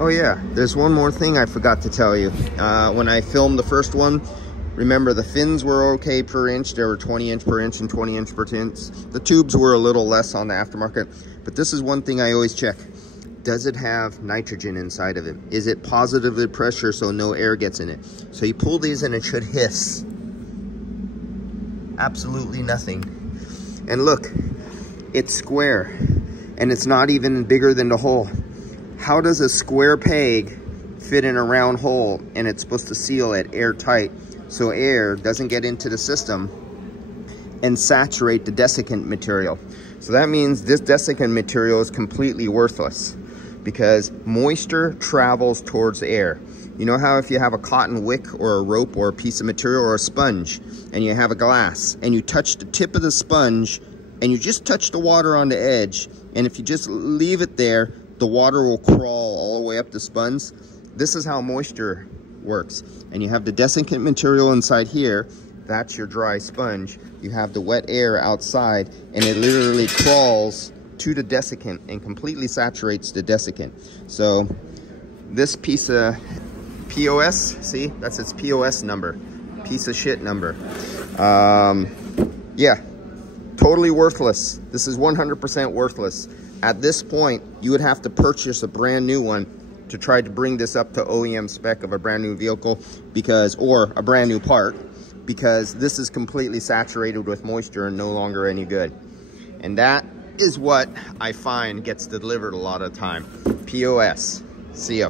Oh yeah, there's one more thing I forgot to tell you. When I filmed the first one, remember the fins were okay per inch. They were 20 inch per inch and 20 inch per inch. The tubes were a little less on the aftermarket, but this is one thing I always check. Does it have nitrogen inside of it? Is it positively pressure so no air gets in it? So you pull these and it should hiss. Absolutely nothing. And look, it's square and it's not even bigger than the hole. How does a square peg fit in a round hole and it's supposed to seal it airtight so air doesn't get into the system and saturate the desiccant material? So that means this desiccant material is completely worthless because moisture travels towards air. You know how if you have a cotton wick or a rope or a piece of material or a sponge and you have a glass and you touch the tip of the sponge and you just touch the water on the edge, and if you just leave it there, the water will crawl all the way up the sponge. This is how moisture works. And you have the desiccant material inside here. That's your dry sponge. You have the wet air outside, and it literally crawls to the desiccant and completely saturates the desiccant. So this piece of POS, see, that's its POS number, piece of shit number. Yeah, totally worthless. This is 100% worthless. At this point, you would have to purchase a brand new one to try to bring this up to OEM spec of a brand new vehicle, because, or a brand new part, because this is completely saturated with moisture and no longer any good. And that is what I find gets delivered a lot of the time. POS. See ya.